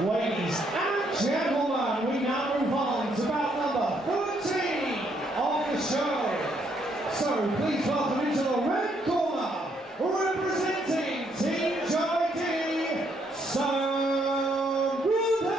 Ladies and gentlemen, we now move on to bout number 13 of the show. So please welcome into the red corner, representing Team JD, Sam Woodhouse.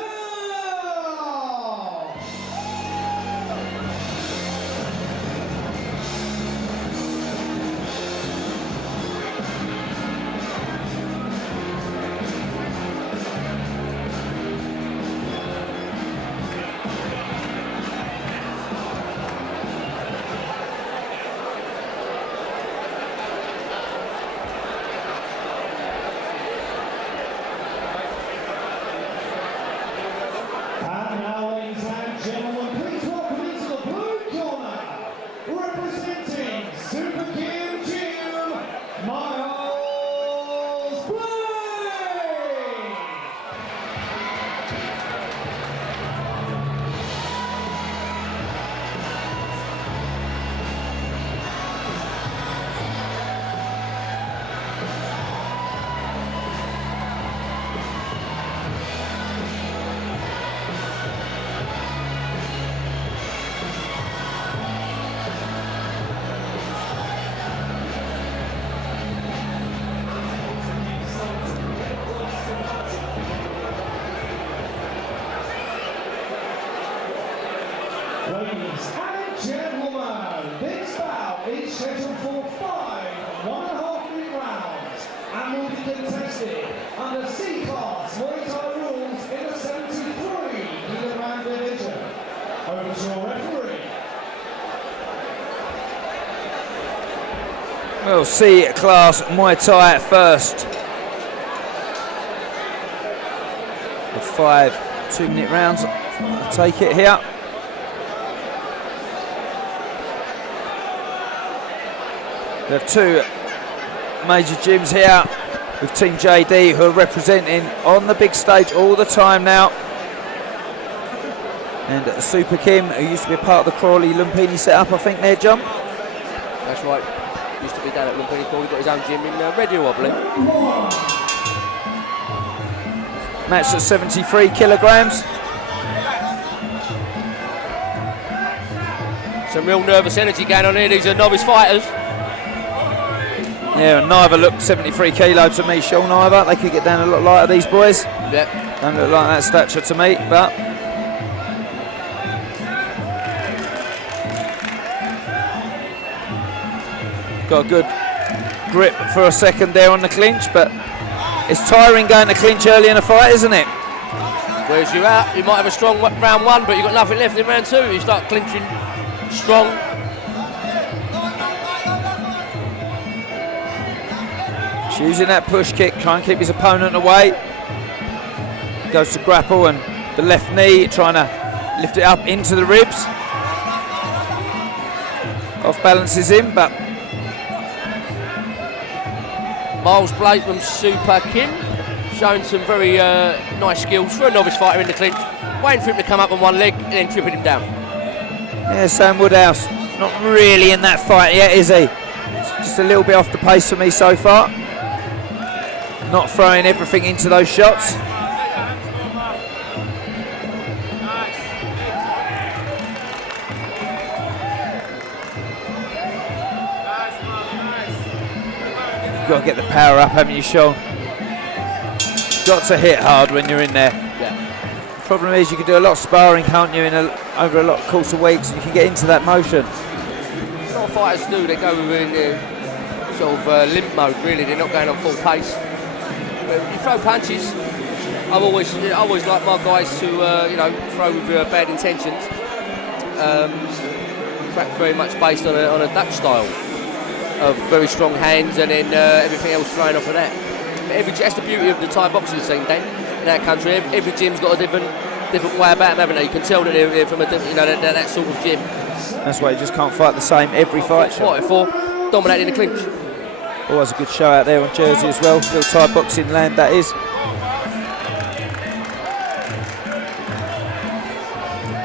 Ladies and gentlemen, this bout is scheduled for 5 1.5-minute rounds and will be contested under C-Class Muay Thai rules in the 73-kilogram division. Over to your referee. Well, C-Class Muay Thai at first. The 5 2-minute rounds, I'll take it here. We have 2 major gyms here with Team JD who are representing on the big stage all the time now. And Super Kim, who used to be a part of the Crawley Lumpini setup, I think there, John? That's right. Used to be down at Lumpini Crawley, got his own gym in Redhill, I believe. Matched at 73 kilograms. Some real nervous energy going on here. These are novice fighters. Yeah, neither look 73 kilo to me, Sean, either. They could get down a lot lighter, these boys. Yep. Don't look like that stature to me, but... got a good grip for a second there on the clinch, but it's tiring going to clinch early in a fight, isn't it? Whereas you're out, you might have a strong round 1, but you've got nothing left in round 2. You start clinching strong. Using that push kick, try and keep his opponent away. Goes to grapple and the left knee, trying to lift it up into the ribs. Off balances him, but Miles Blake from Super Kim, showing some very nice skills for a novice fighter in the clinch. Waiting for him to come up on one leg and then tripping him down. Yeah, Sam Woodhouse, not really in that fight yet, is he? Just a little bit off the pace for me so far. Not throwing everything into those shots. You've got to get the power up, haven't you, Sean? Got to hit hard when you're in there. Yeah. The problem is you can do a lot of sparring, can't you, over a lot of course of weeks, and you can get into that motion. A lot of fighters do, they go in sort of limp mode, really. They're not going on full pace. You throw punches. I've always liked my guys to throw with bad intentions. Crack very much based on a Dutch style of very strong hands, and then everything else thrown off of that. But that's the beauty of the Thai boxing scene, Dan. In that country, every gym's got a different way about them, haven't they? You can tell that they're from a that sort of gym. That's why you just can't fight the same every fight. Fight for dominating the clinch. Always a good show out there on Jersey as well. Little Thai boxing land that is.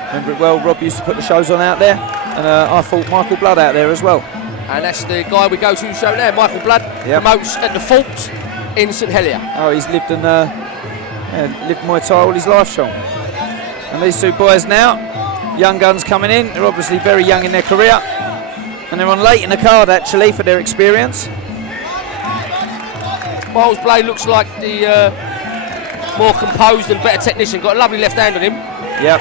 Remember it well, Rob used to put the shows on out there, and I fought Michael Blood out there as well. And that's the guy we go to show now. Michael Blood promotes at the Fort in St Helier. Oh, he's lived and lived Muay Thai all his life, Sean. And these two boys now, young guns coming in. They're obviously very young in their career, and they're on late in the card actually for their experience. Miles BLAY looks like the more composed and better technician. Got a lovely left hand on him. Yep.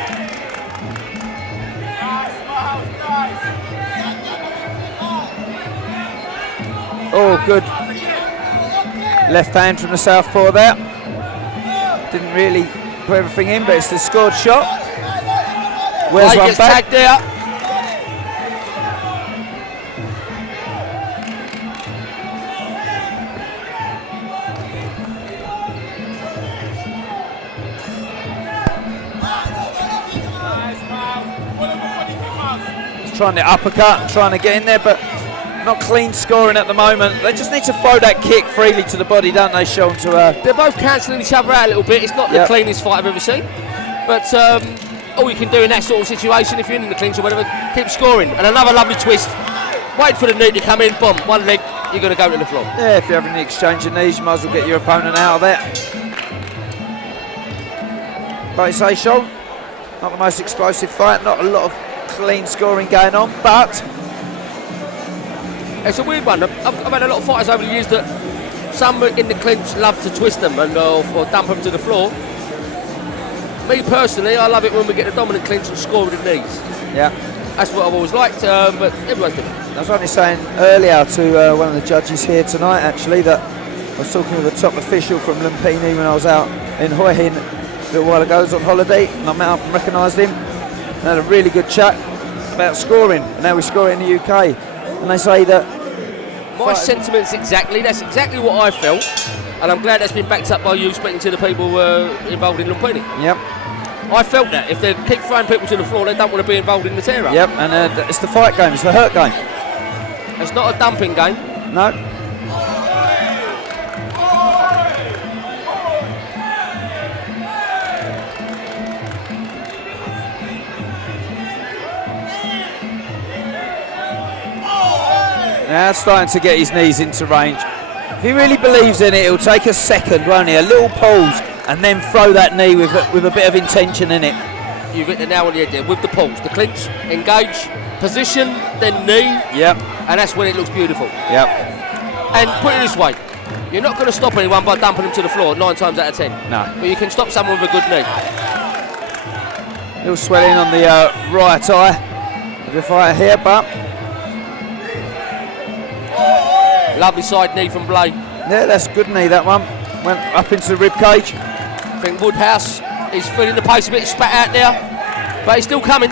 Oh, good. Left hand from the southpaw there. Didn't really put everything in, but it's the scored shot. Where's BLAY one gets back? tagged there. Trying to uppercut, trying to get in there, but not clean scoring at the moment. They just need to throw that kick freely to the body, don't they, Sean? They're both cancelling each other out a little bit. It's not the cleanest fight I've ever seen, but all you can do in that sort of situation, if you're in the clinch or whatever, keep scoring. And another lovely twist. Wait for the knee to come in. Boom, one leg, you're going to go to the floor. Yeah, if you're having the exchange of knees, you might as well get your opponent out of there. Like you say, Sean, not the most explosive fight, not a lot of clean scoring going on, but it's a weird one. I've had a lot of fighters over the years that some in the clinch love to twist them and or dump them to the floor. Me personally, I love it when we get the dominant clinch and score with the knees. Yeah, that's what I've always liked, but everyone's different. I was only saying earlier to one of the judges here tonight actually that I was talking with a top official from Lumpini when I was out in Hoi Hin a little while ago. I was on holiday and I met up and recognised him. And had a really good chat about scoring and how we score it in the UK. And they say that my sentiments that's exactly what I felt, and I'm glad that's been backed up by you speaking to the people involved in Lumpini. Yep. I felt that if they keep throwing people to the floor, they don't want to be involved in the tear-up. Yep, and it's the fight game, it's the hurt game. It's not a dumping game. No. Now starting to get his knees into range. If he really believes in it, he'll take a second, won't he? A little pause and then throw that knee with a bit of intention in it. You've hit the nail on the head there with the pause. The clinch, engage, position, then knee. Yep. And that's when it looks beautiful. Yep. And put it this way, you're not going to stop anyone by dumping them to the floor 9 times out of 10. No. But you can stop someone with a good knee. Little swelling on the right eye of the fighter here, but lovely side knee from BLAY. yeah, that's a good knee, that one. Went up into the rib cage. I think Woodhouse is feeling the pace a bit, spat out there, but he's still coming.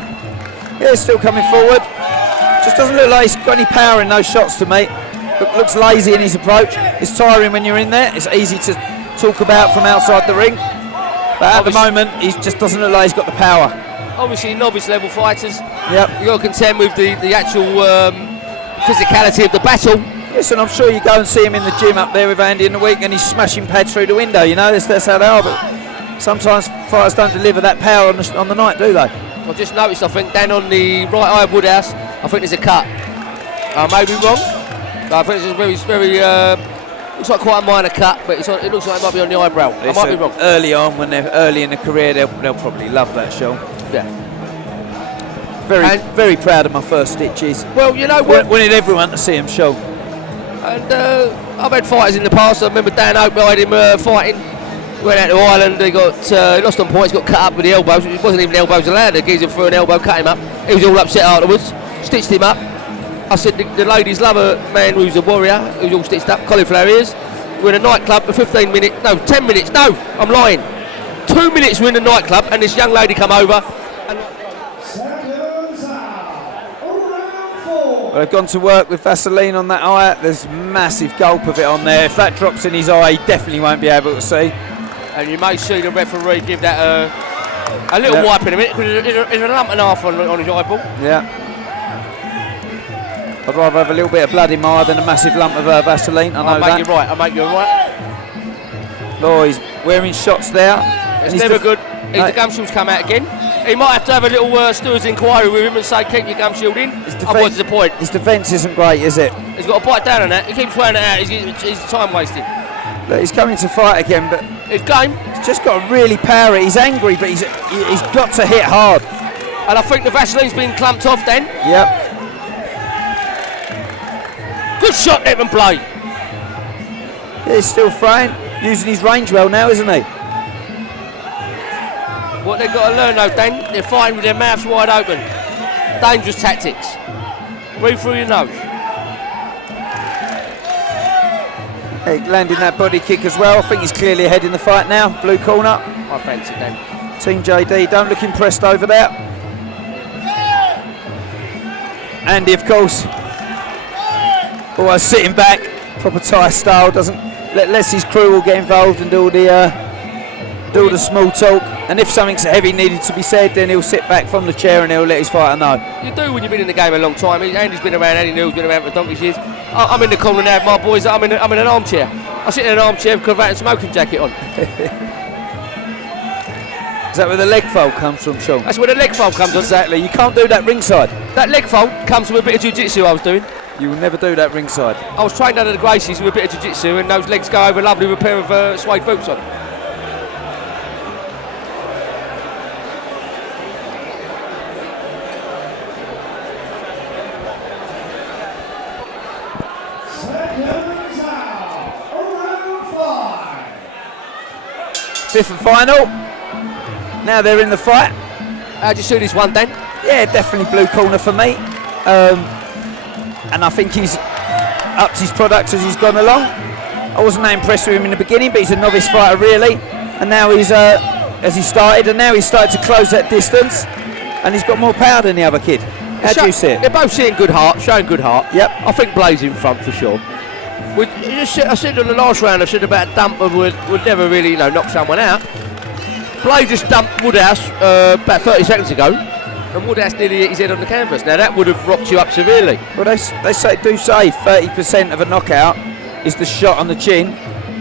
Yeah, he's still coming forward. Just doesn't look like he's got any power in those shots to me. Looks lazy in his approach. It's tiring when you're in there. It's easy to talk about from outside the ring. But at the moment, he just doesn't look like he's got the power. Obviously, novice level fighters, yep. You've got to contend with the actual physicality of the battle. Listen, I'm sure you go and see him in the gym up there with Andy in the week and he's smashing pads through the window, you know, that's how they are, but sometimes fighters don't deliver that power on the night, do they? I just noticed, I think, down on the right eye of Woodhouse, I think there's a cut. I may be wrong, but I think it's very, looks like quite a minor cut, but it looks like it might be on the eyebrow. I might be wrong. Early on, when they're early in the career, they'll probably love that show. Yeah. Very proud of my first stitches. Well, you know what? Wanted everyone to see him show. And I've had fighters in the past. I remember Dan Oak behind him fighting. Went out to Ireland. He lost on points. Got cut up with the elbows. It wasn't even elbows allowed. The geezer threw an elbow, cut him up. He was all upset afterwards. Stitched him up. I said the ladies love a man who's a warrior, who's all stitched up, cauliflower ears. We're in a nightclub for 10 minutes. No, I'm lying. 2 minutes we're in the nightclub, and this young lady come over. Well, they've gone to work with Vaseline on that eye. There's massive gulp of it on there. If that drops in his eye, he definitely won't be able to see. And you may see the referee give that a little wipe in a minute, because there's a lump and a half on his eyeball. Yeah. I'd rather have a little bit of blood in my eye than a massive lump of Vaseline. I'll make you right. Oh, he's wearing shots there. It's never good. The gum shield's come out again. He might have to have a little steward's inquiry with him and say, keep your gum shield in. Otherwise, the point. His defence isn't great, is it? He's got to bite down on that. He keeps wearing it out. He's time wasting. Look, he's coming to fight again, but He's game. He's just got to really power it. He's angry, but he's got to hit hard. And I think the Vaseline's been clamped off then. Yep. Good shot, Evan BLAY. He's still throwing, using his range well now, isn't he? What they've got to learn though, Dan, they're fighting with their mouths wide open. Dangerous tactics. Breathe through your nose. Hey, landing that body kick as well. I think he's clearly ahead in the fight now. Blue corner. I fancy Dan. Team JD, don't look impressed over there. Andy, of course, always sitting back, proper Thai style, doesn't lets his crew all get involved and do all the small talk. And if something's heavy needed to be said, then he'll sit back from the chair and he'll let his fighter know. You do when you've been in the game a long time. Andy's been around, Andy Neal's been around for donkey's years. I'm in the corner now with my boys. I'm in an armchair. I sit in an armchair with a cravat and smoking jacket on. Is that where the leg fold comes from, Sean? That's where the leg fold comes from. Exactly. You can't do that ringside. That leg fold comes from a bit of jiu-jitsu I was doing. You will never do that ringside. I was trained under the Gracies with a bit of jiu-jitsu, and those legs go over lovely with a pair of suede boots on. Seconds out. Round 5. Fifth and final. Now they're in the fight. How'd you see this one, Dan? Yeah, definitely blue corner for me. And I think he's upped his product as he's gone along. I wasn't that impressed with him in the beginning, but he's a novice fighter really. And now he's, as he started, and now he's started to close that distance. And he's got more power than the other kid. How do you see it? They're both showing good heart. Yep. I think BLAY's in front for sure. I said on the last round, I said about Dumper would never really, knock someone out. BLAY just dumped Woodhouse about 30 seconds ago, and Woodhouse nearly hit his head on the canvas. Now that would have rocked you up severely. Well, they say 30% of a knockout is the shot on the chin,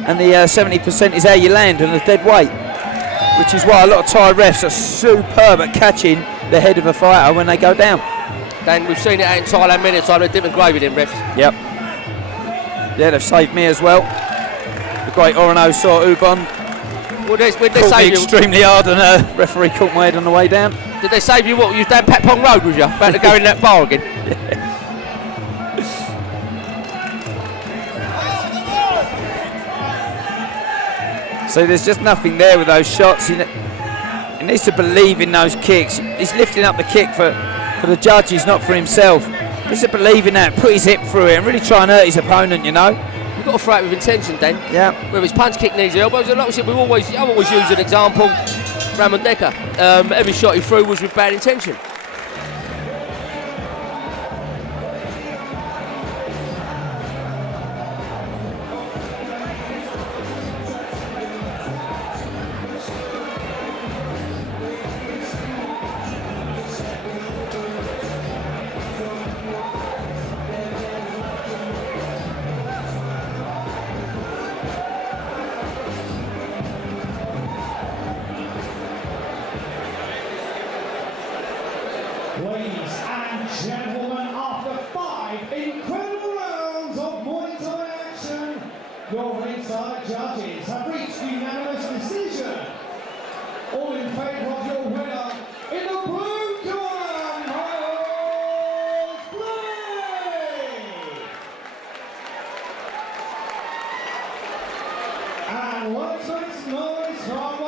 and the 70% is how you land on a dead weight, which is why a lot of Thai refs are superb at catching the head of a fighter when they go down. Dan, we've seen it out in Thailand many times. They're different gravy them refs. Yep. Yeah, they've saved me as well. The great Orono saw Ubon. Well, did they Caught me save you? extremely hard, and a referee caught my head on the way down. Did they save you? What? You was down Pat Pong Road, was you? About to go in that bar again? So there's just nothing there with those shots. He needs to believe in those kicks. He's lifting up the kick for the judges, not for himself. He needs to believe in that, put his hip through it, and really try and hurt his opponent, you know. You've got to throw it with intention, Dan. Yeah. Whether it's punch, kick, knees, elbows, and like we said, I've always used an example. Ramon Decker. Every shot he threw was with bad intention. Ladies and gentlemen, after 5 incredible rounds of Muay Thai action, your ringside judges have reached unanimous decision. All in favour of your winner in the blue corner, Miles BLAY. And let's make some noise from